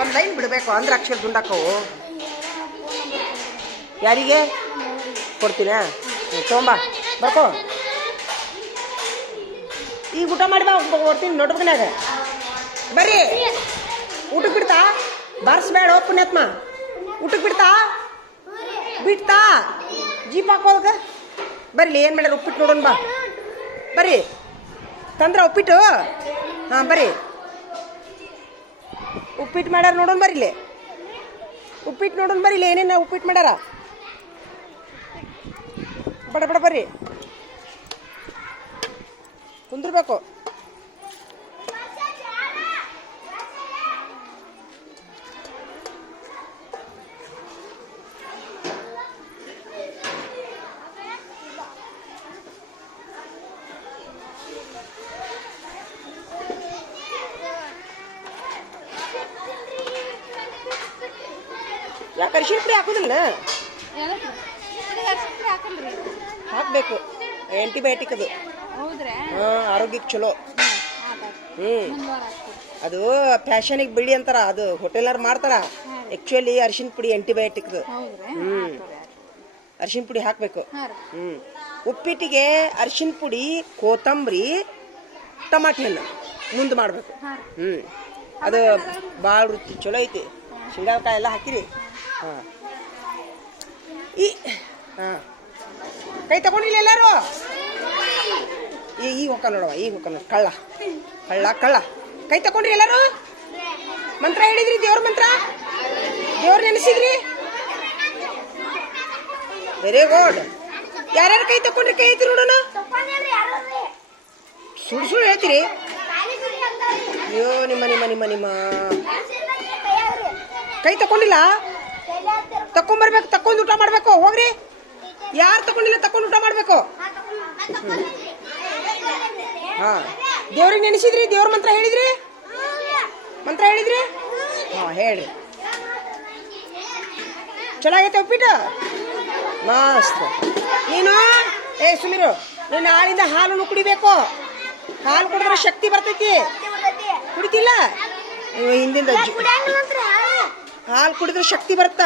ಒಂದು ಲೈನ್ ಬಿಡಬೇಕು ಅಂದ್ರೆ ಅಕ್ಷರ ದುಂಡಾಕವು. ಯಾರಿಗೆ ಕೊಡ್ತೀನ? ತೊಗೊಂಬ ಬರ್ಕೋ. ಈಗ ಊಟ ಮಾಡಿ ಬಾ, ಕೊಡ್ತೀನಿ ನೋಡ್ಬೇಕನ್ಯಾಗ. ಬರ್ರಿ ಊಟಕ್ಕೆ ಬಿಡ್ತಾ? ಬಾರಿಸ್ಬೇಡ ಪುಣ್ಯಾತ್ಮ. ಊಟಕ್ಕೆ ಬಿಡ್ತಾ ಜೀಪ್ ಹಾಕೋದಕ್ಕೆ. ಬರ್ರಿ ಏನು ಮಾಡ್ಯಾರ ಉಪ್ಪಿಟ್ಟು ನೋಡೋಣ ಬಾ. ಬರ್ರಿ ತಂದ್ರ ಉಪ್ಪಿಟ್ಟು. ಹಾಂ ಬರ್ರಿ ಉಪ್ಪಿಟ್ಟು ಮಾಡ್ಯಾರ ನೋಡೋಣ. ಬರ್ರಿಲಿ ಉಪ್ಪಿಟ್ಟು ನೋಡೋಣ. ಬರ್ರಿಲಿ ಏನೇನು ಉಪ್ಪಿಟ್ಟು ಮಾಡ್ಯಾರ. ಬಡ ಬಡ ಬರ್ರಿ ಕುಂದ್ರಬೇಕು. ಯಾಕೆ ಅರಿಶಿನ ಪುಡಿ ಹಾಕೋದಿಲ್ಲ? ಹಾಕ್ಬೇಕು, ಆಂಟಿಬಯೋಟಿಕ್ ಅದು. ಆರೋಗ್ಯಕ್ಕೆ ಚಲೋ. ಅದು ಫ್ಯಾಷನಿಗೆ ಬಿಡಿ ಅಂತಾರ, ಅದು ಹೋಟೆಲ್ನಾರು ಮಾಡ್ತಾರ. ಆಕ್ಚುಲಿ ಅರಿಶಿನ ಪುಡಿ ಆಂಟಿಬಯೋಟಿಕ್ದು. ಅರಿಶಿನ ಪುಡಿ ಹಾಕ್ಬೇಕು. ಉಪ್ಪಿಟ್ಟಿಗೆ ಅರಿಶಿನ ಪುಡಿ, ಕೊತ್ತಂಬರಿ, ಟಮಾಟಿ ಹಣ್ಣು ಮುಂದೆ ಮಾಡ್ಬೇಕು. ಅದು ಭಾಳ ರುಚಿ ಚಲೋ ಐತಿ. ಶೇಂಗಾಕಾಯಿ ಎಲ್ಲ ಹಾಕಿರಿ. ಹಾಂ ಕೈ ತಗೊಂಡಿಲ್ಲ ಎಲ್ಲಾರು? ಈಗ ಹೋಗ ನೋಡವ, ಈಗ ಹೋಗ ನೋಡ. ಕಳ್ಳ ಕಳ್ಳ ಕಳ್ಳ. ಕೈ ತಗೊಂಡ್ರಿ ಎಲ್ಲಾರು? ಮಂತ್ರ ಹೇಳಿದ್ರಿ? ದೇವ್ರ ಮಂತ್ರ, ದೇವ್ರ ನೆನೆಸಿದ್ರಿ? Very good. ಯಾರ್ಯಾರು ಕೈ ತಕೊಂಡ್ರಿ? ಕೈ ಐತಿ ನೋಡೋಣ. ಸುಳ್ಳು ಹೇಳ್ತೀರಿ? ಅಯ್ಯೋ ನಿಮ್ಮ ಕೈ ತಕೊಂಡಿಲ್ಲ? ತಕೊಂಡ್ಬರ್ಬೇಕು, ತಕೊಂಡು ಊಟ ಮಾಡ್ಬೇಕು. ಹೋಗ್ರಿ, ಯಾರು ತಕೊಂಡಿಲ್ಲ ತಕೊಂಡು ಊಟ ಮಾಡ್ಬೇಕು. ಹಾ ದೇವ್ರಿಗೆ ನೆನೆಸಿದ್ರಿ? ದೇವ್ರ ಮಂತ್ರ ಹೇಳಿದ್ರಿ? ಮಂತ್ರ ಹೇಳಿದ್ರಿ? ಹಾ ಹೇಳ್ರಿ. ಚೆನ್ನಾಗೈತೆ ಉಪ್ಪಿಟ್ಟು? ಮಸ್ತ್. ನೀನು ಸುಮೀರು, ನೀನು ನಾಳಿಂದ ಹಾಲನ್ನು ಕುಡಿಬೇಕು. ಹಾಲು ಕುಡಿದ್ರೆ ಶಕ್ತಿ ಬರ್ತೈತಿ. ಕುಡಿತಿಲ್ಲ? ಹಿಂದಿಂದ ಹಾಲು ಕುಡಿದ್ರೆ ಶಕ್ತಿ ಬರುತ್ತ.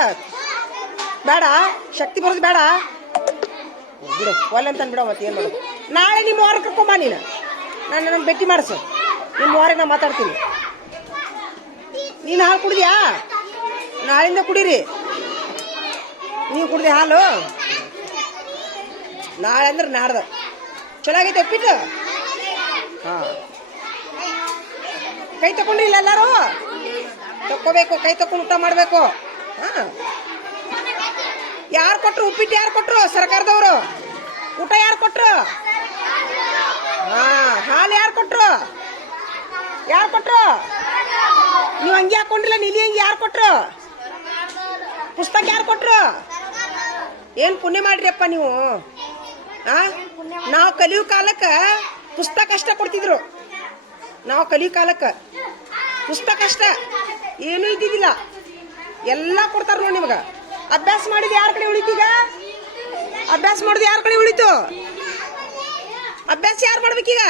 ಬೇಡ, ಶಕ್ತಿ ಬರೋದು ಬೇಡ ಬಿಡು. ಒಲ್ಲಂತ ಬಿಡೋ. ಮತ್ತೆ ಏನು ಮಾಡೋದು? ನಾಳೆ ನಿಮ್ಮ ವಾರ ಕರ್ಕೊಂಬ. ನೀನು ನನ್ನ ಭೇಟಿ ಮಾಡಿಸು. ನಿಮ್ಮ ವಾರಿಗೆ ನಾ ಮಾತಾಡ್ತೀನಿ. ನೀನು ಹಾಲು ಕುಡಿದ್ಯಾ? ನಾಳಿಂದ ಕುಡೀರಿ. ನೀವು ಕುಡ್ದೆ ಹಾಲು? ನಾಳೆ ಅಂದ್ರೆ ನಾಡ್ದ. ಚೆನ್ನಾಗೈತೆ ಉಪ್ಪಿಟ್ಟು? ಹಾಂ ಕೈ ತಗೊಂಡ್ರಿಲ್ಲ ಎಲ್ಲಾರು? ತಕ್ಕೋಬೇಕು, ಕೈ ತಕೊಂಡು ಊಟ ಮಾಡಬೇಕು. ಹಾಂ ಯಾರು ಕೊಟ್ರು ಉಪ್ಪಿಟ್ಟು? ಯಾರು ಕೊಟ್ರು? ಸರ್ಕಾರದವರು. ಊಟ ಯಾರು ಕೊಟ್ರು? ಹಾಲು ಯಾರು ಕೊಟ್ರು? ಯಾರು ಕೊಟ್ರು? ನೀವು ಅಂಗಿ ಹಾಕೊಂಡ್ರಿಲ್ಲ, ನೀಲಿ ಅಂಗಿ ಯಾರು ಕೊಟ್ರು? ಪುಸ್ತಕ ಯಾರು ಕೊಟ್ರು? ಏನು ಪುಣ್ಯ ಮಾಡ್ರಿಯಪ್ಪ ನೀವು. ನಾವು ಕಲಿಯೋ ಕಾಲಕ್ಕೆ ಪುಸ್ತಕ ಅಷ್ಟ ಕೊಡ್ತಿದ್ರು. ನಾವು ಕಲಿಯೋ ಕಾಲಕ್ಕೆ ಪುಸ್ತಕ ಅಷ್ಟ, ಏನೂ ಇದ್ದಿದ್ದಿಲ್ಲ. ಎಲ್ಲ ಕೊಡ್ತಾರ ನೋಡಿ ನಿಮ್ಗೆ. ಅಭ್ಯಾಸ ಮಾಡಿದ ಯಾರ ಕಡೆ ಉಳಿತೀಗ? ಅಭ್ಯಾಸ ಮಾಡೋದು ಯಾರ ಕಡೆ ಉಳಿತು? ಅಭ್ಯಾಸ ಯಾರು ಮಾಡ್ಬೇಕೀಗ?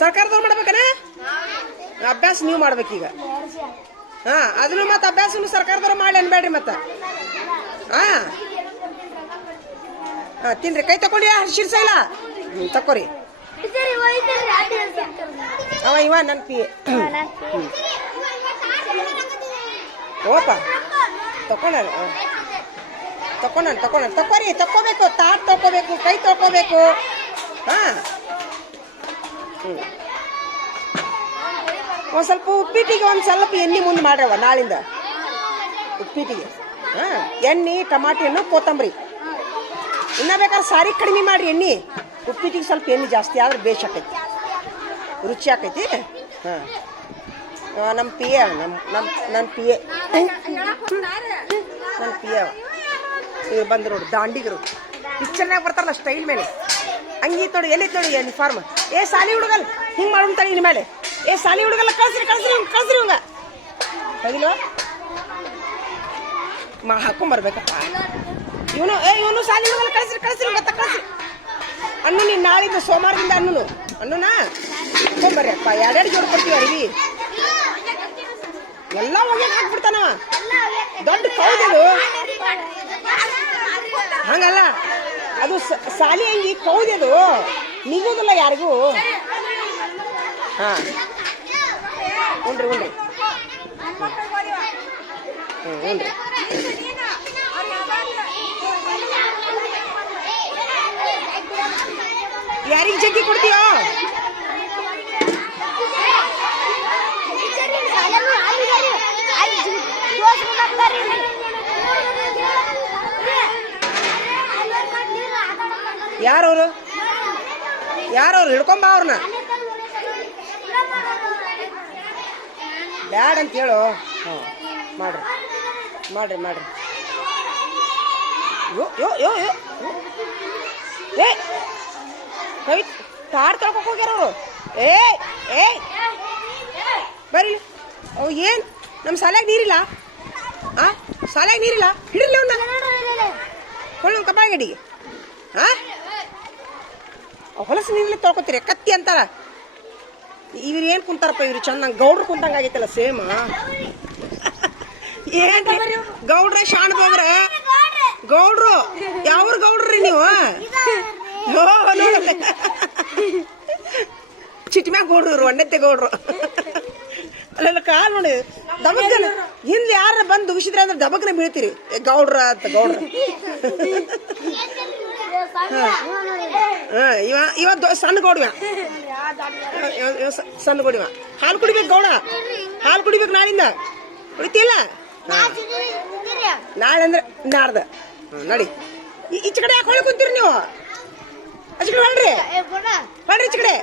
ಸರ್ಕಾರದವ್ರು ಮಾಡ್ಬೇಕನ? ಅಭ್ಯಾಸ ನೀವು ಮಾಡ್ಬೇಕೀಗ. ಅದನ್ನು ಮತ್ತೆ ಅಭ್ಯಾಸನು ಸರ್ಕಾರದವ್ರು ಮಾಡಿ ಅನ್ಬೇಡ್ರಿ ಮತ್ತೆ. ತಿನ್ರಿ. ಕೈ ತಕೊಂಡ್ರಿ? ಶಿರ್ಸೈಲ ತಕೋರಿ. ಇವ ನನ್ನ ಪಿ. ಓಪ ತಕೊಂಡ ತಕೋರಿ. ತಕೋಬೇಕು, ತಾಟ್ ತಕೋಬೇಕು, ಕೈ ತಕೋಬೇಕು. ಒಂದ್ ಸ್ವಲ್ಪ ಉಪ್ಪಿಟ್ಟಿಗೆ ಒಂದ್ ಸ್ವಲ್ಪ ಎಣ್ಣೆ ಮುಂದೆ ಮಾಡ್ರವ ನಾಳಿಂದ. ಉಪ್ಪಿಟ್ಟಿಗೆ ಎಣ್ಣೆ, ಟಮಾಟಿ ಹಣ್ಣು, ಕೊತ್ತಂಬರಿ. ಇನ್ನ ಬೇಕಾದ್ರೆ ಸಾರಿ ಕಡಿಮೆ ಮಾಡ್ರಿ ಎಣ್ಣೆ. ಉಪ್ಪಿಟ್ಟಿಗೆ ಸ್ವಲ್ಪ ಎಣ್ಣೆ ಜಾಸ್ತಿ ಆದ್ರೆ ಬೇಷ್ ಆಕೈತಿ, ರುಚಿ ಆಕೈತಿ. ನಮ್ಮ ಪಿ ಎ ನನ್ನ ಪಿ ಎ ಇವ್ರು ಬಂದ್ರು ನೋಡಿ, ದಾಂಡಿಗರು. ಪಿಕ್ಚರ್ನಾಗ ಬರ್ತಾರಲ್ಲ ಸ್ಟೈಲ್ ಮೇಲೆ ಹಂಗಿ ನೋಡಿ. ಎಲ್ಲಿ ನೋಡಿ ಯೂನಿಫಾರ್ಮ್. ಸಾಲಿ ಹುಡುಗಲ್ ಹಿಂಗೆ ಮಾಡ್ತಾನೆ ಇನ್ ಮೇಲೆ. ಸಾಲಿ ಹುಡುಗಲ್ಲ, ಕಳ್ಸ್ರಿ ಇವಂಗ. ಹೋಗಿಲ್ವಾ? ಹಾಕೊಂಬರ್ಬೇಕಪ್ಪ ಇವನು ಸಾಲಿ ಹುಡುಗಲ್ಲ. ಕಳ್ಸ್ರಿ ಅನ್ನು. ನೀನು ನಾಳಿಂದ ಸೋಮವಾರದಿಂದ ಅನ್ನುನಾ ಹಾಕೊಂಬರ್ರಿ ಅಪ್ಪ. ಎರಡೆರಡು ಜೋಡಿ ಕೊಡ್ತೀವಿ ಅರಿವಿ. ಎಲ್ಲ ಒಗ್ಯಾಕ ಹಾಕ್ಬಿಡ್ತಾನವ. ದೊಡ್ಡ ಕೌದದು ಹಂಗಲ್ಲ, ಅದು ಸಾಲಿ ಹಂಗಿ ಕೌದದು ನಿಗೋದಿಲ್ಲ ಯಾರಿಗೂ. ಹಾ ಉಂಡ್ರಿ ಉಂಡ್ರಿ ಉಂಡ್ರಿ. ಯಾರಿಗೆ ಜಗ್ಗಿ ಕೊಡ್ತೀಯೋ? ಯಾರವ್ರು ಯಾರವ್ರು? ಹಿಡ್ಕೊಂಬ ಅವ್ರನ್ನ. ಬ್ಯಾಡ ಅಂತ ಹೇಳು. ಹ್ಞೂ ಮಾಡ್ರಿ ಮಾಡ್ರಿ ಮಾಡ್ರಿ. ಯೋ ಯೋ ಯೋ ಯೋ ಏ ಕೈ ತಾಡ್ ತೊಳ್ಕೊಕ್ ಹೋಗ್ಯಾರ ಅವರು. ಏ ಬರ್ರಿ. ಅವು ಏನು ನಮ್ಮ ಶಾಲ್ಯಾಗ ನೀರಿಲ್ಲ? ಆ ಶಾಲ್ಯಾಗ ನೀರಿಲ್ಲ? ಹಿಡಿರ್ಲಿ ಅವನ್ನ ಹೊಳ್ಳ ನಮ್ಮ ಕಪಾಳ ಗಡಿಗೆ. ಹಾಂ ಹೊಲಸು ನೀರಲ್ಲಿ ತೊಳ್ಕೊತೀರಿ ಕತ್ತಿ ಅಂತಾರ. ಇವ್ರು ಏನು ಕುಂತಾರಪ್ಪ? ಇವ್ರು ಚಂದ ಗೌಡ್ರು ಕುಂತಂಗ ಆಗೈತಲ್ಲ ಸೇಮ್. ಏನ್ರಿ ಗೌಡ್ರ ಶಾಣ ಹೋಗ್ರ ಗೌಡ್ರು? ಯಾವ್ರ ಗೌಡ್ರಿ ನೀವು? ಚಿಟ್ಮ್ಯಾಗ ಗೌಡ್ರು, ಒಣ್ಣೆತ್ತೆ ಗೌಡ್ರು. ಅಲ್ಲೆಲ್ಲ ಕಾಲ್ ನೋಡಿ ದಬಗ್ನ ಹಿಂದೆ ಯಾರ ಬಂದು ದುಗಿಸಿದ್ರೆ ಅಂದ್ರೆ ದಬಗ್ನ ಬೀಳ್ತೀರಿ ಗೌಡ್ರ ಅಂತ. ಗೌಡ್ರ ಇವ ಸಣ್ಣ ಗೌಡವ, ಸಣ್ಣ ಗೌಡವ. ಹಾಲು ಕುಡಿಬೇಕು ಗೌಡ, ಹಾಲು ಕುಡಿಬೇಕು ನಾಳಿಂದ. ಕುಡಿತಿಲ್ಲ? ನಾಳೆ ಅಂದ್ರೆ ನಾಡ್ದ. ನಡಿ. ಈಚ ಕಡೆ ಯಾಕೆ ಹೊಳೆ ಕುಂತೀರಿ ನೀವು? ಆಚೆ ಕಡೆ ಹೊಳ್ರಿ ಹೊಳ್ರಿ ಈಚ ಕಡೆ.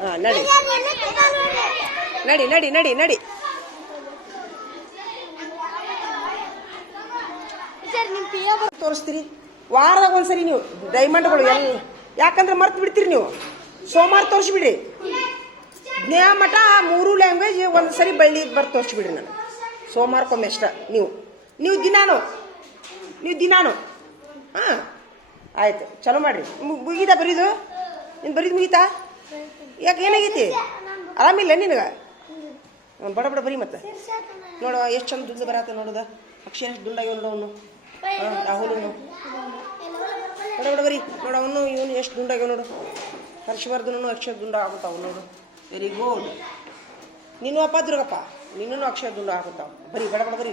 ಹಾಂ ನಡಿ ನಡಿ ನಡಿ ನಡಿ ನಡಿ. ತೋರಿಸ್ತೀರಿ ವಾರದಾಗ ಒಂದ್ಸರಿ ನೀವು ಡೈಮಂಡ್ಗಳು ಎಲ್ಲ. ಯಾಕಂದ್ರೆ ಮರ್ತು ಬಿಡ್ತೀರಿ ನೀವು. ಸೋಮವಾರ ತೋರಿಸ್ಬಿಡ್ರಿ. ಜ್ಞಾ ಮಠ 3 ಲ್ಯಾಂಗ್ವೇಜ್ ಒಂದು ಸರಿ ಬಳ್ಳಿ ಬರ್ದು ತೋರಿಸ್ಬಿಡ್ರಿ. ನಾನು ಸೋಮವಾರಕ್ಕೊಮ್ಮೆ ಅಷ್ಟ. ನೀವು ದಿನಾನು ಹಾಂ ಆಯ್ತು. ಚಲೋ ಮಾಡಿರಿ. ಮುಗೀತಾ ಬರೀದು? ನೀನು ಬರೀದು ಮುಗೀತಾ? ಯಾಕೆ ಏನಾಗೈತಿ? ಆರಾಮಿಲ್ಲ ನಿನಗೆ? ಬಡ ಬಡ ಬರೀ. ಮತ್ತೆ ನೋಡು ಎಷ್ಟು ಚಂದ ದುಡ್ಡು ಬರತ್ತೆ ನೋಡೋದ. ಅಕ್ಷರ ಎಷ್ಟು ದುಂಡಾಗ್ಯಾವ ನೋಡು ಅವನು. ರಾಹುಲ್ ಬಡ ಬಡ ಬರೀ ನೋಡು. ಅವನು ಇವನು ಎಷ್ಟು ದುಂಡಾಗ್ಯಾವ ನೋಡು. ಹರ್ಷವರ್ಧನನು ಅಕ್ಷರ ದುಂಡ ಆಗುತ್ತಾವ ನೋಡು. Very good. ನೀನು ಅಪ್ಪ ದುರ್ಗಪ್ಪ, ನೀನು ಅಕ್ಷರ ದುಂಡ ಆಗುತ್ತಾವ. ಬರೀ ಬಡ ಬಡ ಬರೀ.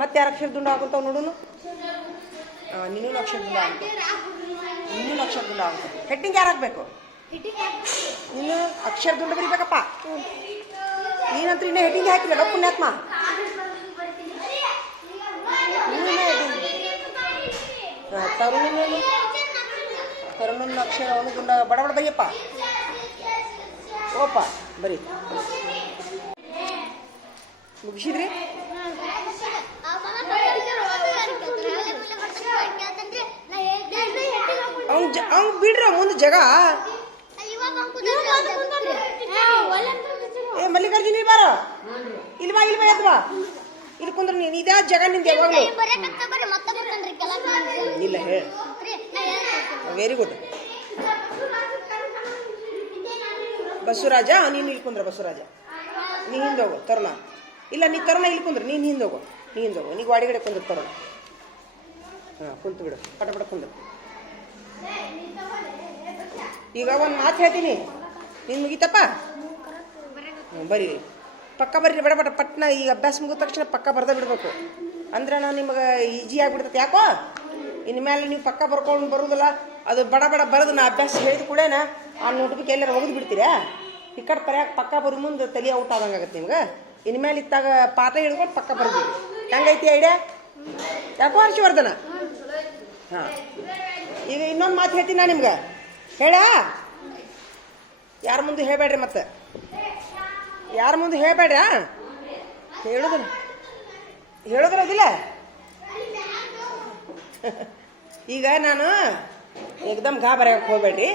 ಮತ್ತೆ ಯಾರು ಅಕ್ಷರ ದುಂಡ ಆಗುತ್ತಾವ ನೋಡುನು. ನೀನು ಅಕ್ಷರ ದುಂಡ ಆಗುತ್ತಾವ. ನೀನು ಅಕ್ಷರ ದುಂಡ ಆಗುತ್ತಾವ. ಹೆಟ್ಟಿಂಗ್ ಯಾರು ಹಾಕ್ಬೇಕು? ನೀನು ಅಕ್ಷರ ದುಂಡ ಬರೀಬೇಕಪ್ಪ. ನೀನಂತೂ ಇನ್ನೂ ಹೆಟ್ಟಿಂಗ್ ಹಾಕಿಲ್ಲ ಪುಣ್ಯಾತ್ಮ. ತರುಣ ಅಕ್ಷರ ಅವನು ದುಂಡ. ಬಡ ಬಡ ಬೈಯಪ್ಪ. ಓಪ ಬರೀ. ಮುಗಿಸಿದ್ರಿ? ಅವ್ನು ಬಿಡ್ರಿ ಮುಂದೆ ಜಗ. ಏ ಮಲ್ಲಿಕಾರ್ಜುನ ಇಲ್ಲಿ ಬಾರ. ಇಲ್ಲಿ ಬಾ ಎದ್ದು ಬಾ. ಇಲ್ಲಿ ಕುಂದ್ರ. ನೀನು ಇದೇ ಜಗ ನಿಂದ ಯಾವಾಗಲೂ ಇಲ್ಲ. ಹೇಳಿ. Very good. ಬಸವರಾಜ ನೀನು ಇಲ್ಲಿ ಕುಂದ್ರ. ಬಸವರಾಜ ನೀ ಹಿಂದೆ ಹೋಗು. ತರುಣ ಇಲ್ಲ, ನೀ ತರುಣ ಇಲ್ಲಿ ಕುಂದ್ರ. ನೀನು ಹಿಂದೆ ಹೋಗು. ನೀ ಗಾಡಿಗಡೆ ಕುಂದ್ರ. ತರುಣ ಹಾಂ ಕುಂತು ಬಿಡು. ಪಟ ಪಟ ಕುಂದ್ರು. ಈಗ ಒಂದು ಮಾತು ಹೇಳ್ತೀನಿ. ನೀನು ಮುಗೀತಪ್ಪ? ಬರೀ ಪಕ್ಕ ಬರ್ರಿ. ಬಡ ಬಡ ಪಟ್ನ. ಈಗ ಅಭ್ಯಾಸ ಮುಗಿದ ತಕ್ಷಣ ಪಕ್ಕ ಬರ್ದ ಬಿಡ್ಬೇಕು. ಅಂದ್ರೆ ನಾನು ನಿಮಗೆ ಈಜಿ ಆಗಿಬಿಡ್ತೈತೆ. ಯಾಕೋ ಇನ್ಮೇಲೆ ನೀವು ಪಕ್ಕ ಬರ್ಕೊಂಡು ಬರೋದಿಲ್ಲ. ಅದು ಬಡ ಬಡ ಬರೋದು ನಾ ಅಭ್ಯಾಸ ಹೇಳಿದ ಕೂಡ ಆ ನೋಟ್ಬುಕ್ ಎಲ್ಲಾರು ಒಗೆದು ಬಿಡ್ತೀರಾ? ಈ ಕಡೆ ಪರ್ಯಾಕೆ ಪಕ್ಕ ಬರೋ ಮುಂದೆ ತಲೆ ಔಟ್ ಆದಂಗೆ ಆಗತ್ತೆ ನಿಮ್ಗೆ. ಇನ್ಮೇಲೆ ಇತ್ತಾಗ ಪಾಠ ಹಿಡ್ಕೊಂಡು ಪಕ್ಕ ಬರ್ತೀವಿ. ಹೆಂಗೈತಿ ಐಡಿಯಾ? ಯಾಕೋ ಹರ್ಷವರ್ಧನ? ಹಾಂ ಈಗ ಇನ್ನೊಂದು ಮಾತು ಹೇಳ್ತೀನಿ ನಾನು ನಿಮ್ಗೆ. ಹೇಳ ಯಾರ ಮುಂದೆ ಹೇಳಬೇಡ್ರಿ. ಮತ್ತೆ ಯಾರ ಮುಂದೆ ಹೇಳಬೇಡ್ರಿ. ಹೇಳೋದಿಲ್ಲ. ಈಗ ನಾನು ಏಕದಮ್ ಗಾಬರಿಯಾಗಕ್ಕೆ ಹೋಗ್ಬೇಡ್ರಿ.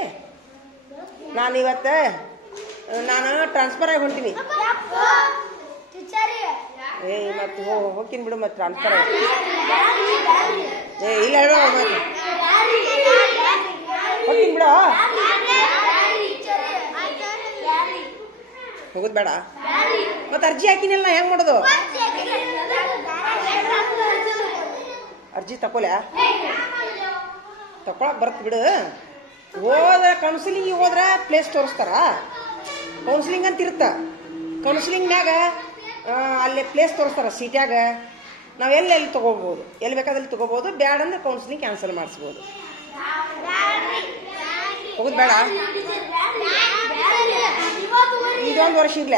ನಾನು ಇವತ್ತು ಟ್ರಾನ್ಸ್ಫರ್ ಆಗಿ ಹೊಂಟೀನಿ. ಮತ್ತೆ ಹೋಗ್ತೀನಿ ಬಿಡು. ಮತ್ತೆ ಟ್ರಾನ್ಸ್ಫರ್ ಆಗಿ ಇಲ್ಲ ಹೇಳೋ ಮತ್ತೆ ಹೋಗ್ತೀನಿ ಬಿಡು. ಹೋಗೋದು ಬೇಡ. ಮತ್ತೆ ಅರ್ಜಿ ಹಾಕಿನಿಲ್ಲ, ಹೆಂಗೆ ಮಾಡೋದು? ಅರ್ಜಿ ತಗೊಳ್ಯ ತಗೊಳಕ್ ಬರ್ತ್ ಬಿಡು. ಹೋದ್ರೆ ಕೌನ್ಸಿಲಿಂಗಿಗೆ ಹೋದ್ರೆ ಪ್ಲೇಸ್ ತೋರಿಸ್ತಾರ. ಕೌನ್ಸಿಲಿಂಗ್ ಅಂತ ಇರುತ್ತ. ಕೌನ್ಸಿಲಿಂಗ್ನಾಗ ಅಲ್ಲಿ ಪ್ಲೇಸ್ ತೋರಿಸ್ತಾರ ಸೀಟ್ಯಾಗ. ನಾವು ಎಲ್ಲಿ ತೊಗೋಬೋದು, ಎಲ್ಲಿ ಬೇಕಾದಲ್ಲಿ ತೊಗೋಬೋದು. ಬ್ಯಾಡ ಅಂದ್ರೆ ಕೌನ್ಸಿಲಿಂಗ್ ಕ್ಯಾನ್ಸಲ್ ಮಾಡಿಸ್ಬೋದು. ಹೋಗೋದು ಬೇಡ. ಇದೊಂದು ವರ್ಷ ಇರ್ಲ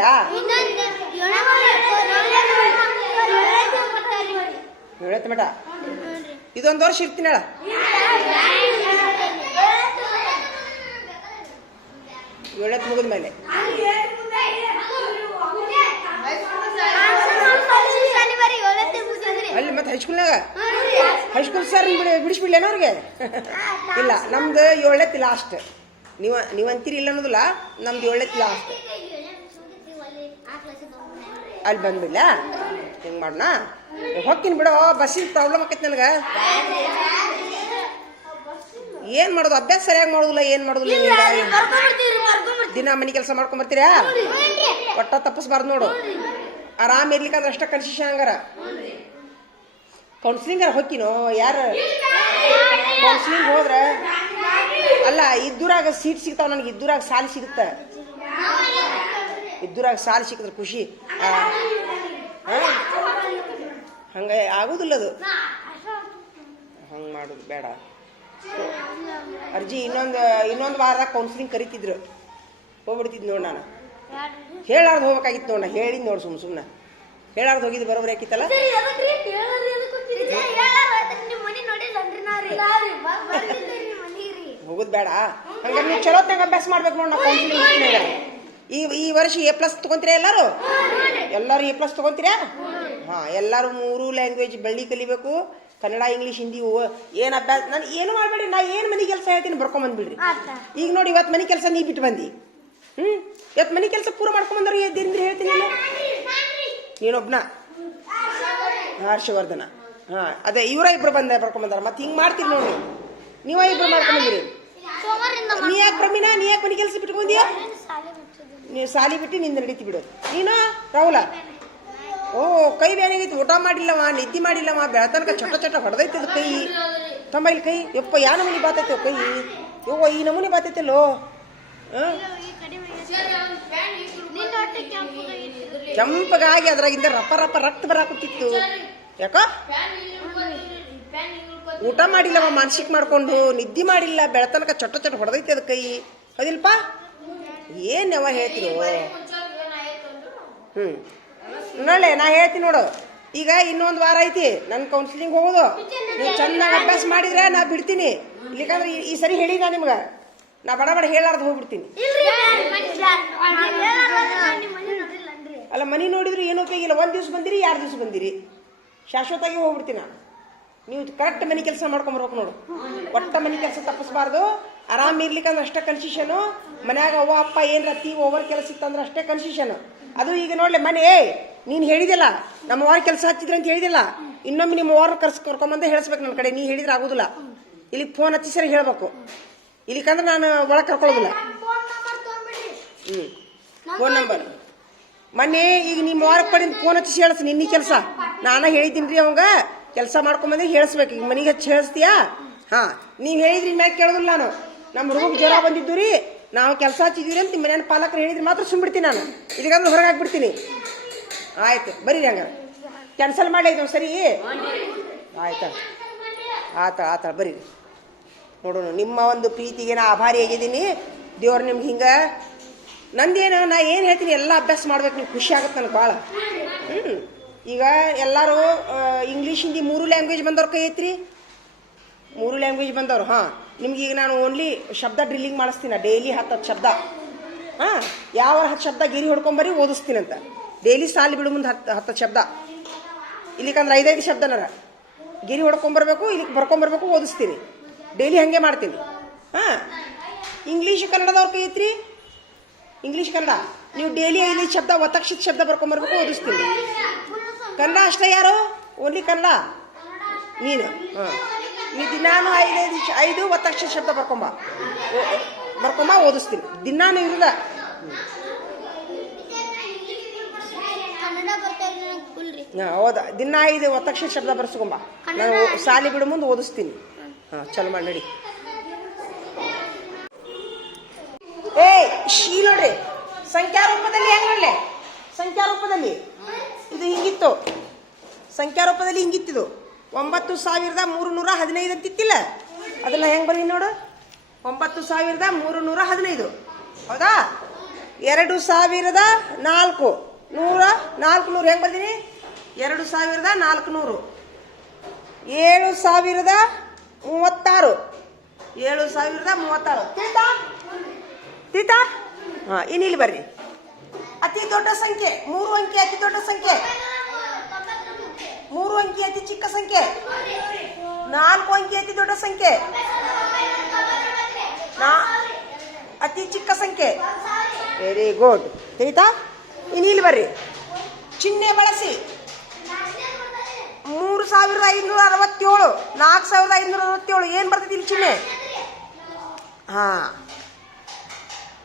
ಹೇಳತ್ತೆ ಮೇಡ. ಇದೊಂದು ವರ್ಷ ಇರ್ತೀನಿ ಹೇಳ. ಏಳತ್ತು ಮುಗಿದ ಮೇಲೆ ಅಲ್ಲಿ ಮತ್ತೆ ಹೈಸ್ಕೂಲ್ನಾಗ ಹೈಸ್ಕೂಲ್ ಸರ್ ಬಿಡಿಸ್ಬಿಡ್ಲೇನ ಅವ್ರಿಗೆ? ಇಲ್ಲ, ನಮ್ದು 7ನೇ ಲಾಸ್ಟ್. ನೀವು ಅಂತೀರಿ ಇಲ್ಲ ಅನ್ನೋದಿಲ್ಲ, ನಮ್ದು 7ನೇ ಲಾಸ್ಟ್. ಅಲ್ಲಿ ಬಂದ್ಬಿಡ್ಲ? ಹೆಂಗೆ ಮಾಡೋಣ? ಹೋಗ್ತೀನಿ ಬಿಡೋ, ಬಸ್ಸಿನ ಪ್ರಾಬ್ಲಮ್ ಆಕೈತಿ ನನಗೆ. ಏನು ಮಾಡೋದು? ಅಭ್ಯಾಸ ಸರಿಯಾಗಿ ಮಾಡೋದಿಲ್ಲ, ಏನು ಮಾಡೋದಿಲ್ಲ. ದಿನ ಮನೆ ಕೆಲಸ ಮಾಡ್ಕೊಂಬರ್ತೀರಾ? ಒಟ್ಟ ತಪ್ಪಿಸ್ಬಾರ್ದು ನೋಡು. ಆರಾಮ್ ಇರ್ಲಿಕ್ಕಂದ್ರೆ ಅಷ್ಟ ಕನ್ಸಿಷನ್ ಹಂಗಾರ. ಕೌನ್ಸಿಲಿಂಗಾರ ಹೋಗ್ತೀನೋ ಯಾರು? ಕೌನ್ಸಿಲಿಂಗ್ ಹೋದ್ರೆ ಅಲ್ಲ, ಇದ್ದೂರಾಗ ಸೀಟ್ ಸಿಗ್ತಾವ ನನಗೆ. ಇದ್ದೂರಾಗ ಸಾಲಿ ಸಿಗುತ್ತೆ. ಇದ್ದೂರಾಗ ಸಾಲಿ ಸಿಕ್ಕಿದ್ರೆ ಖುಷಿ. ಹಂಗೆ ಆಗೋದಿಲ್ಲ ಅದು. ಹಂಗೆ ಮಾಡೋದು ಬೇಡ. ಅರ್ಜಿ ಇನ್ನೊಂದು ವಾರದಾಗ ಕೌನ್ಸಿಲಿಂಗ್ ಕರಿತಿದ್ರು, ಹೋಗ್ಬಿಡ್ತಿದ್ ನೋಡಿ. ನಾನು ಹೇಳಾರ್ದು ಹೋಗ್ಬೇಕಾಗಿತ್ತು ನೋಡ. ಹೇಳಿದ್ ನೋಡಿ ಸುಮ್ಮನೆ ಹೇಳಾರ್ದು ಹೋಗಿದ್ದು ಬರೋಬ್ರಿ ಹಾಕಿತ್ತಲ್ಲ. ಹೋಗುದು ಬೇಡ. ಹಂಗಾರೆ ನೀವು ಚಲೋತ್ನಾಗ ಅಭ್ಯಾಸ ಮಾಡ್ಬೇಕು ನೋಡಿ. ನಾವು ಕೌನ್ಸಿಲಿಂಗ್ ಈ ವರ್ಷ A+ ತಗೊಂತೀರಾ ಎಲ್ಲರೂ? ಎಲ್ಲರೂ A+ ತಗೊಂತೀರಾ? ಹಾಂ, ಎಲ್ಲರೂ 3 ಲ್ಯಾಂಗ್ವೇಜ್ ಬೆಳ್ಳಿ ಕಲಿಬೇಕು. ಕನ್ನಡ, ಇಂಗ್ಲೀಷ್, ಹಿಂದಿ. ಏನು ಅಭ್ಯಾಸ ನಾನು ಏನು ಮಾಡಬೇಡಿ. ನಾ ಏನು ಮನೆ ಕೆಲಸ ಹೇಳ್ತೀನಿ ಬರ್ಕೊಂಬಂದ್ಬಿಡ್ರಿ. ಈಗ ನೋಡಿ, ಇವತ್ತು ಮನೆ ಕೆಲಸ ನೀ ಬಿಟ್ಟು ಬಂದಿ. ಇವತ್ತು ಮನೆ ಕೆಲಸ ಪೂರ ಮಾಡ್ಕೊಂಬಂದ್ರೆ ಎದ್ದಿಂದ್ರೆ ಹೇಳ್ತೀನಿ. ನೀನೊಬ್ನ ಹರ್ಷವರ್ಧನ. ಹಾಂ, ಅದೇ ಇವರ ಇಬ್ಬರು ಬರ್ಕೊಂಬಂದಾರ. ಮತ್ತೆ ಹಿಂಗೆ ಮಾಡ್ತೀರಿ ನೋಡಿ. ನೀವ ಇಬ್ಬರು ಮಾಡ್ಕೊಂಬಂದಿರಿ. ನೀ ಯಾಕೆ ಪ್ರಮೀನಾ, ನೀ ಯಾಕೆ ಮನೆ ಕೆಲಸ ಬಿಟ್ಕೊಂಡ್ಯಾ? ನೀವು ಸಾಲಿ ಬಿಟ್ಟು ನಿಂದ ನಡೀತಿ ಬಿಡು. ನೀನು ರಾಹುಲ, ಓ ಕೈ ಬೇನಾಗೈತಿ, ಊಟ ಮಾಡಿಲ್ಲವ, ನಿದ್ದೆ ಮಾಡಿಲ್ಲವ, ಬೆಳತನಕ ಚಟ ಹೊಡೆದೈತಿ ಅದು ಕೈ. ತಮ್ಮ ಇಲ್ಲಿ ಕೈ ಯಪ್ಪ, ಯಾ ನಮೂನಿ ಬಾತೈತೆ ಕೈ. ಯವ್ವ, ಈ ನಮೂನಿ ಬಾತೈತಲ್ಲೋ. ಕೆಂಪಗಾಗಿ ಅದ್ರಾಗಿಂದ ರಪ್ಪ ರಕ್ತ ಬರಾಕುತ್ತಿತ್ತು. ಯಾಕ? ಊಟ ಮಾಡಿಲ್ಲವ, ಮಾನಸಿಕ ಮಾಡ್ಕೊಂಡು ನಿದ್ದೆ ಮಾಡಿಲ್ಲ, ಬೆಳತನಕ ಚಟ ಹೊಡೆದೈತಿ ಅದು ಕೈ. ಹೌದಿಲ್ಪ? ಏನ್ ಯಾವ ಹೇಳ್ತಿರೋ? ನೋಡ್ಲೆ, ನಾ ಹೇಳ್ತೀನಿ ನೋಡು. ಈಗ ಇನ್ನೊಂದು ವಾರ ಐತಿ ನನ್ನ ಕೌನ್ಸಿಲಿಂಗ್ ಹೋಗೋದು. ನೀವು ಚೆನ್ನಾಗಿ ಅಭ್ಯಾಸ ಮಾಡಿದ್ರೆ ನಾ ಬಿಡ್ತೀನಿ. ಇಲ್ಲಿಕಂದ್ರೆ ಈ ಸರಿ ಹೇಳಿದ ನಿಮ್ಗೆ, ನಾ ಬಡ ಹೇಳಾರ್ದು ಹೋಗ್ಬಿಡ್ತೀನಿ. ಅಲ್ಲ, ಮನೆ ನೋಡಿದ್ರು ಏನೂ ಉಪಯೋಗ ಇಲ್ಲ. 1 ದಿವ್ಸ ಬಂದಿರಿ, 2 ದಿವ್ಸ ಬಂದಿರಿ, ಶಾಶ್ವತವಾಗಿ ಹೋಗ್ಬಿಡ್ತೀನಿ ನಾನು. ನೀವು ಕರೆಕ್ಟ್ ಮನೆ ಕೆಲಸ ಮಾಡ್ಕೊಂಬರ್ಬೇಕು ನೋಡು. ಒಟ್ಟ ಮನೆ ಕೆಲಸ ತಪ್ಪಿಸ್ಬಾರ್ದು. ಆರಾಮ್ ಇರ್ಲಿಕ್ಕಂದ್ರೆ ಅಷ್ಟೇ ಕನ್ಸಿಷನು. ಮನ್ಯಾಗ ಅವ್ವ ಅಪ್ಪ ಏನ್ರ ಓವರ್ ಕೆಲಸ ಇತ್ತಂದ್ರೆ ಅಷ್ಟೇ ಕನ್ಸಿಷನ್. ಅದು ಈಗ ನೋಡ್ಲಿ, ಮನೆ ನೀನು ಹೇಳಿದಿಲ್ಲ ನಮ್ಮ ವಾರ ಕೆಲಸ ಹಚ್ಚಿದ್ರೆ ಅಂತ ಹೇಳಿದಿಲ್ಲ. ಇನ್ನೊಮ್ಮೆ ನಿಮ್ಮ ವಾರ ಕರ್ಕೊಂಬಂದೆ ಹೇಳಿಸ್ಬೇಕು ನನ್ನ ಕಡೆ. ನೀ ಹೇಳಿದ್ರೆ ಆಗೋದಿಲ್ಲ. ಇಲ್ಲಿ ಫೋನ್ ಹಚ್ಚಿ ಸರಿ ಹೇಳ್ಬೇಕು. ಇಲ್ಲಿಕಂದ್ರೆ ನಾನು ಒಳಗೆ ಕರ್ಕೊಳ್ಳೋದಿಲ್ಲ. ಫೋನ್ ನಂಬರ್ ಮೊನ್ನೆ ಈಗ ನಿಮ್ಮ ವಾರ ಕಡೆಯಿಂದ ಫೋನ್ ಹಚ್ಚಿ ಹೇಳಿಸ್. ನಿನ್ನ ಕೆಲಸ ನಾನು ಹೇಳಿದ್ದೀನಿ ರೀ ಅವಂಗ ಕೆಲಸ ಮಾಡ್ಕೊಂಬಂದ್ರೆ ಹೇಳಿಸ್ಬೇಕು. ಈಗ ಮನೆಗೆ ಹಚ್ಚಿ ಹೇಳಿಸ್ತೀಯಾ? ಹಾಂ, ನೀವು ಹೇಳಿದ್ರಿ ಮ್ಯಾಗ ಕೇಳೋದಿಲ್ಲ ನಾನು. ನಮ್ಮ ಹುಡುಗ ಜ್ವರ ಬಂದಿದ್ದು ರೀ, ನಾವು ಕೆಲಸ ಹಚ್ಚಿದ್ದೀವಿ ಅಂತ ಮನೆಯ ಪಾಲಕರು ಹೇಳಿದ್ರೆ ಮಾತ್ರ ಸುಮ್ಬಿಡ್ತೀನಿ ನಾನು. ಇದಕ್ಕಂದ್ರೆ ಹೊರಗೆ ಹಾಕ್ಬಿಡ್ತೀನಿ. ಆಯ್ತು, ಬರೀ ಹಂಗಾರೆ ಕ್ಯಾನ್ಸಲ್ ಮಾಡಲಿ ಇದು ಸರಿ. ಆಯ್ತಾ? ಆತ ಬರೀ ನೋಡೋಣ. ನಿಮ್ಮ ಒಂದು ಪ್ರೀತಿಗೆ ನಾ ಆಭಾರಿ ಆಗಿದ್ದೀನಿ. ದೇವ್ರು ನಿಮ್ಗೆ ಹಿಂಗೆ. ನಂದೇನು, ನಾ ಏನು ಹೇಳ್ತೀನಿ ಎಲ್ಲ ಅಭ್ಯಾಸ ಮಾಡ್ಬೇಕು. ನೀವು ಖುಷಿ ಆಗುತ್ತೆ ನನಗೆ ಭಾಳ. ಈಗ ಎಲ್ಲರೂ ಇಂಗ್ಲೀಷ್, ಹಿಂದಿ 3 ಲ್ಯಾಂಗ್ವೇಜ್ ಬಂದವ್ರ ಕೈ ಐತ್ರಿ. 3 ಲ್ಯಾಂಗ್ವೇಜ್ ಬಂದವ್ರು. ಹಾಂ, ನಿಮ್ಗೆ ಈಗ ನಾನು ಓನ್ಲಿ ಶಬ್ದ ಡ್ರಿಲ್ಲಿಂಗ್ ಮಾಡಿಸ್ತೀನಿ. ಡೈಲಿ 10 ಶಬ್ದ. ಹಾಂ, ಯಾವ 10 ಶಬ್ದ ಗಿರಿ ಹೊಡ್ಕೊಂಬರಿ ಓದಿಸ್ತೀನಂತ. ಡೈಲಿ ಸಾಲಿ ಬಿಡು ಮುಂದೆ 10 ಶಬ್ದ. ಇಲ್ಲಿಕಂದ್ರೆ 5 ಶಬ್ದನಾರ ಗಿರಿ ಹೊಡ್ಕೊಂಬರ್ಬೇಕು, ಇಲ್ಲಿಗೆ ಬರ್ಕೊಂಬರ್ಬೇಕು, ಓದಿಸ್ತೀನಿ. ಡೈಲಿ ಹಾಗೆ ಮಾಡ್ತೀನಿ. ಹಾಂ, ಇಂಗ್ಲೀಷ್ ಕನ್ನಡದವ್ರ ಕೈ ಐತ್ರಿ. ಇಂಗ್ಲೀಷ್ ಕನ್ನಡ ನೀವು ಡೈಲಿ 5 ಶಬ್ದ ಒತ್ತಕ್ಷಿತ ಶಬ್ದ ಬರ್ಕೊಂಬರ್ಬೇಕು, ಓದಿಸ್ತೀನಿ. ಕನ್ನಡ ಅಷ್ಟೇ ಯಾರು? ಓನ್ಲಿ ಕನ್ನಡ ನೀನು. ಹಾಂ, ನೀ ದಿನಾನು 5 ಒತ್ತಕ್ಷರ ಶಬ್ದ ಬರ್ಕೊಂಬ ಓದಿಸ್ತೀನಿ. ದಿನಾನು ಇರುದ ಹೌದಾ ದಿನ ಇದು ಒತ್ತಕ್ಷರ ಶಬ್ದ ಬರ್ಸ್ಕೊಂಬ ನಾನು ಶಾಲಿ ಬಿಡು ಮುಂದೆ ಓದಿಸ್ತೀನಿ ಹಾಂ ಚಲೋ ಮಾಡಿ ನಡಿ ಶೀ ನೋಡ್ರಿ ಸಂಖ್ಯಾರೂಪದಲ್ಲಿ ಹೆಂಗ್ ನೋಡ್ಲೆ ಸಂಖ್ಯಾರೂಪದಲ್ಲಿ ಇದು ಹಿಂಗಿತ್ತು ಸಂಖ್ಯಾರೂಪದಲ್ಲಿ ಹಿಂಗಿತ್ತಿದು 9315 ಅಂತಿತ್ತಿಲ್ಲ ಅದನ್ನ ಹೆಂಗ್ ಬರೀ ನೋಡು 9315 ಹೌದಾ 2400 400 ಹೆಂಗ್ ಬರ್ತೀನಿ 2400 7036 ತೀತಾ ಹಾಂ ಇನ್ನು ಇಲ್ಲಿ ಬರ್ರಿ ಅತಿ ದೊಡ್ಡ ಸಂಖ್ಯೆ 3 ಅಂಕಿ ಅತಿ ದೊಡ್ಡ ಸಂಖ್ಯೆ 3 ಅಂಕಿ ಅತಿ ಚಿಕ್ಕ ಸಂಖ್ಯೆ 4 ಅಂಕಿ ಅತಿ ದೊಡ್ಡ ಸಂಖ್ಯೆ ಅತಿ ಚಿಕ್ಕ ಸಂಖ್ಯೆ ವೆರಿ ಗುಡ್ ತಿಳಿತಾ ಇನ್ನು ಇಲ್ಲಿ ಬರ್ರಿ ಚಿಹ್ನೆ ಬಳಸಿ 3567 4567 ಏನು ಬರ್ತೈತಿ ಇಲ್ಲಿ ಚಿಹ್ನೆ ಹಾಂ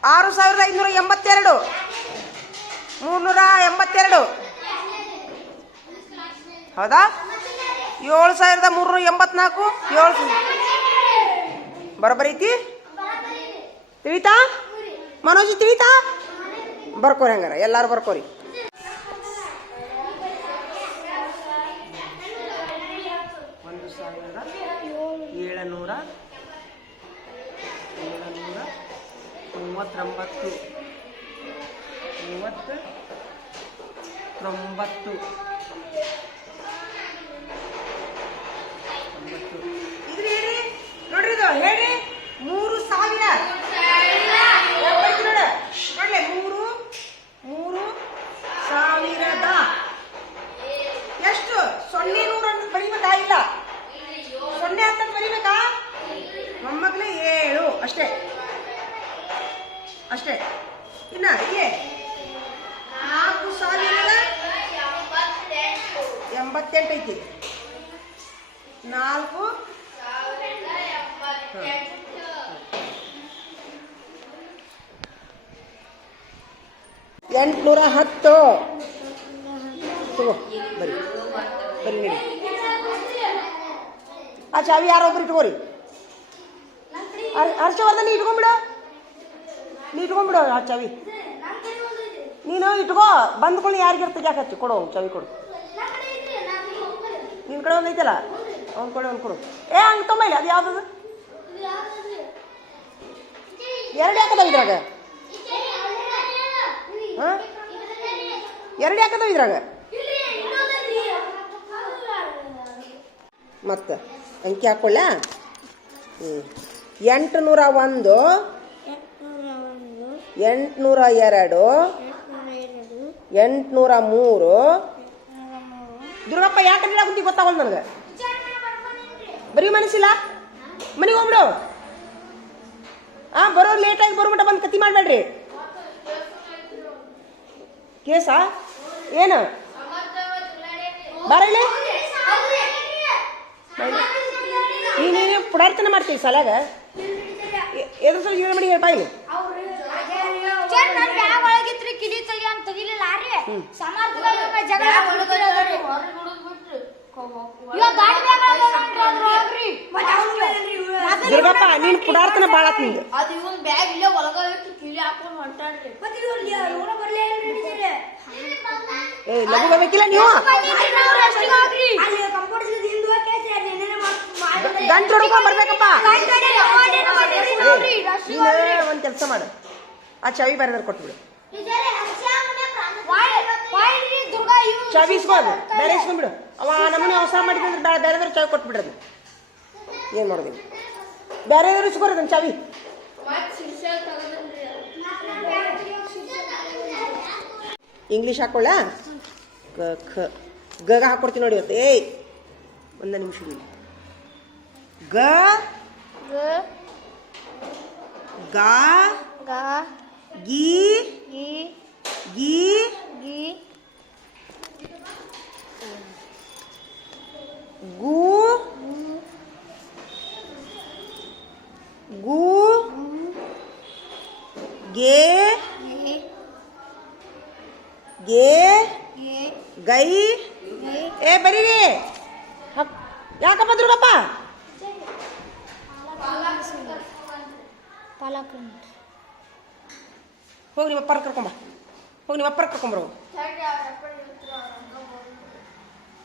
6582 382 ಹೌದಾ 7384 ಬರೋಬ್ಬರೈತಿ ತಿಳಿತಾ ಮನೋಜ್ ತಿಳಿತಾ ಬರ್ಕೋರಿ ಹಂಗಾರ ಎಲ್ಲಾರು ಬರ್ಕೋರಿ 1739 ಇದು ಹೇಳಿ ನೋಡ್ರಿ ಇದು ಹೇಳಿ 3000 ನೋಡ್ಲೆ 3000 ಎಷ್ಟು 0 ಅಂತ ಬರೀಬೇಕಾ ಇಲ್ಲ 0 ಅಂತ ಬರೀಬೇಕಾ ಮೊಮ್ಮಕ್ಳು 7 ಅಷ್ಟೇ ಅಷ್ಟೇ ಇನ್ನ ಇಲ್ಲಿ 4088 ಐತಿ 4 810 ತಗೋ ಬರಿ ಬರಿ ನೀಡಿ ಆ ಚಾವಿ ಯಾರೊಬ್ರು ಇಟ್ಕೋರಿ ಹರ್ಷವರ್ಧನ್ ನೀ ಇಟ್ಕೊಂಡ್ಬಿಡು ಆ ಚಾವಿ ನೀನು ಇಟ್ಕೋ ಬಂದ್ಕೊಂಡು ಯಾರಿಗಿರ್ತದೆ ಯಾಕೆ ಹಚ್ಚಿ ಕೊಡು ಚಾವಿ ಕೊಡು ನಿನ್ನ ಕಡೆ ಒಂದು ಐತಲ್ಲ ಅವ್ನ ಕಡೆ ಒಂದು ಕೊಡು ಹಂಗೆ ತೊಂಬೈಲಿ ಅದು ಯಾವ್ದದು 2 ಯಾಕದಾವ ಇದ್ರಾಗ ಹಾಂ 2 ಯಾಕದಾವ ಇದ್ರಾಗ ಮತ್ತೆ ಅಂಕಿ ಹಾಕೊಳ್ಳ 801 802 803 ದುರ್ಗಪ್ಪ ಯಾಕೆ ಕುಂತಿ ಗೊತ್ತಾಗಲ್ಲ ನನಗೆ ಬರೀ ಮನಸ್ಸಿಲ್ಲ ಮನೆಗೆ ಹೋಗ್ಬಿಡು ಬರೋರು ಲೇಟಾಗಿ ಬರೋಮಟ ಬಂದು ಕತಿ ಮಾಡಬೇಡ್ರಿ ಕೇಸಾ ಏನು ಬರಲಿ ನೀನು ಪುಡಾರ್ತನ ಮಾಡ್ತೀವಿ ಸಲಾಗ ಎದ್ರ ಸಲ ಜೀವನ ಮಾಡಿ ಹೇಳಿ ಬಾಯಿಲಿ ದುರ್ಗಪ್ಪ ನೀನ್ ಪುಡಾರ್ತನ ಬಾಳ ನಿಂದು ಲಘು ಬರ್ಬೇಕಿಲ್ಲ ನೀವು ಗಂಟು ಹೊಡ್ಕೊಂಡ್ ಬರ್ಬೇಕಪ್ಪ ಒಂದ್ ಕೆಲಸ ಮಾಡು ಆ ಚಾವಿ ಬೇರೆದಾರು ಕೊಟ್ಬಿಡು ಚಾವಿ ಇಸ್ಕೊಂಡು ಬೇರೆ ಇಸ್ಕೊಂಡ್ಬಿಡು ಅವ ನಮ್ಮನೆ ಅವಸರ ಮಾಡಿದ್ರೆ ಬೇರೆದಾರು ಚಾವಿ ಕೊಟ್ಬಿಡ್ರದು ಏನು ಮಾಡೋದು ಬೇರೆದಾರು ಇಸ್ಕೊರಿ ಅದನ್ನ ಚಾವಿ ಇಂಗ್ಲೀಷ್ ಹಾಕೊಳ್ಳ ಗ ಹಾಕೊಡ್ತೀನಿ ನೋಡಿ ಇವತ್ತು ಒಂದು ನಿಮಿಷ ಗ ಗಾ ಗಿ ಗಿ ಗು ಗು ಗೆ ಗೆ ಗೈ ಏ ಬರೀರಿ. ಯಾಕಪ್ಪ ದುರ್ಗಪ್ಪ? ಹೋಗಿ ನಿಮ್ಮ ಅಪ್ಪರ ಕರ್ಕೊಂಬ. ಹೋಗಿ ನಿಮ್ಮ ಅಪ್ಪರ ಕರ್ಕೊಂಬರು.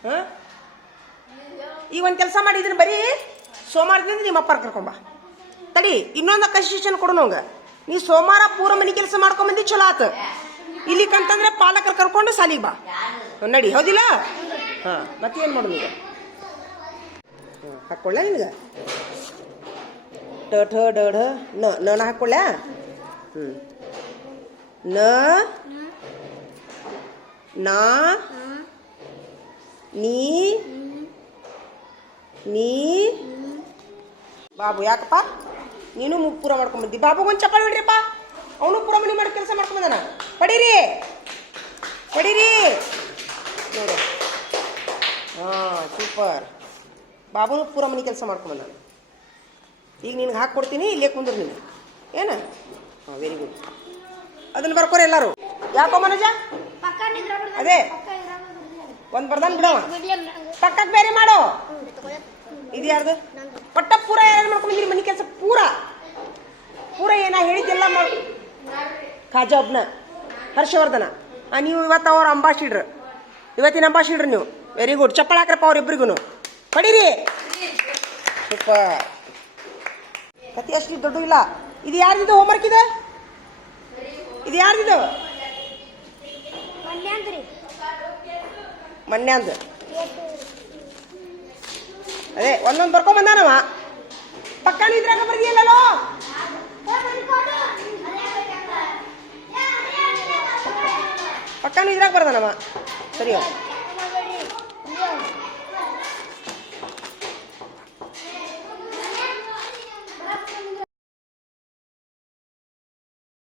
ಹಾಂ ಈಗ ಒಂದು ಕೆಲಸ ಮಾಡಿ, ಇದನ್ನು ಬರೀ ಸೋಮವಾರದಿಂದ ನಿಮ್ಮ ಅಪ್ಪರ ಕರ್ಕೊಂಬ. ತಡಿ, ಇನ್ನೊಂದು ಕನ್ಸೆಷನ್ ಕೊಡು ನಂಗೆ. ನೀ ಸೋಮವಾರ ಪೂರ ಮನೆ ಕೆಲಸ ಮಾಡ್ಕೊಂಬಂದು ಚಲೋ ಆತು. ಇಲ್ಲಿ ಕಂತಂದ್ರೆ ಪಾಲಕರು ಕರ್ಕೊಂಡು ಸಾಲಿಗೆ ಬಾ ನಡಿ. ಹೌದಿಲ್ಲ? ಹಾಂ ಮತ್ತೇನು ಮಾಡೋದು ಈಗ? ಹಾಕ್ಕೊಳ್ಳ ನಿನಗೆ ಟ ಠ ಡ ಢ ನ ಹಾಕ್ಕೊಳ್ಳ. ನ ನಾ ನೀ ನೀ ಬಾಬು. ಯಾಕಪ್ಪ ನೀನು ಪೂರ ಮಾಡ್ಕೊಂಬಂದಿ? ಬಾಬುಗೊಂದು ಚಪ್ಪಾಳೆ ಬಿಡ್ರಿಪ್ಪ. ಅವನು ಪೂರ ಮನೆ ಮಾಡಿ ಕೆಲಸ ಮಾಡ್ಕೊಂಬಂದಾನ. ಪಡೀರಿ ಪಡೀರಿ ನೋಡು. ಹಾಂ ಸೂಪರ್. ಬಾಬುನು ಪೂರ ಮನೆ ಕೆಲಸ ಮಾಡ್ಕೊಂಬಂದ. ಈಗ ನಿನ್ಗೆ ಹಾಕ್ಕೊಡ್ತೀನಿ, ಇಲ್ಲೇ ಕುಂದ್ರು ನೀನು. ಏನು? ಹಾಂ ವೆರಿ ಗುಡ್. ಅದನ್ನು ಬರ್ಕೋರಿ ಎಲ್ಲರೂ. ಯಾಕೋ ಮನೋಜ? ಅದೇ ಒಂದು ಬರ್ದಾನ ಬಿಡವ. ಪಕ್ಕಕ್ಕೆ ಬೇರೆ ಮಾಡೋ. ಇದು ಯಾರ್ದು? ಪಟ್ಟ ಪೂರ ಯಾರು ಮಾಡ್ಕೊಂಬಂದಿರಿ ಮನೆ ಕೆಲಸ? ಪೂರ ಪೂರ ಏನ ಹೇಳಿದ್ದೆಲ್ಲ ಮಾಡಿ. ಖಾಜಾ ಒಬ್ನ ಹರ್ಷವರ್ಧನ. ನೀವು ಇವತ್ತು ಅವ್ರ ಅಂಬಾಸಿಡ್ರ್, ಇವತ್ತಿನ ಅಂಬಾಸಿಡ್ರ್ ನೀವು. Very good. ಚಪ್ಪಳ ಹಾಕ್ರಪ್ಪ ಅವ್ರಿಬ್ರಿಗೂ. ಪಡೀರಿ. ಸೂಪರ್. ಕತಿ ಅಷ್ಟು ದೊಡ್ಡ ಇಲ್ಲ. ಇದು ಯಾರ್ದಿದ್ದು ಹೋಮ್ವರ್ಕ್? ಇದೆ ಇದು ಯಾರ್ದಿದ್ದು? ಮನ್ಯಾಂದು. ಅದೇ ಒಂದೊಂದು ಬರ್ಕೊಂಬಂದಾನವ. ಪಕ್ಕನೂ ಇದ್ರಾಗ ಬರ್ದಿಯಲ್ಲೋ. ಪಕ್ಕನೂ ಇದ್ರಾಗ ಬರ್ದಾನವ. ಸರಿ.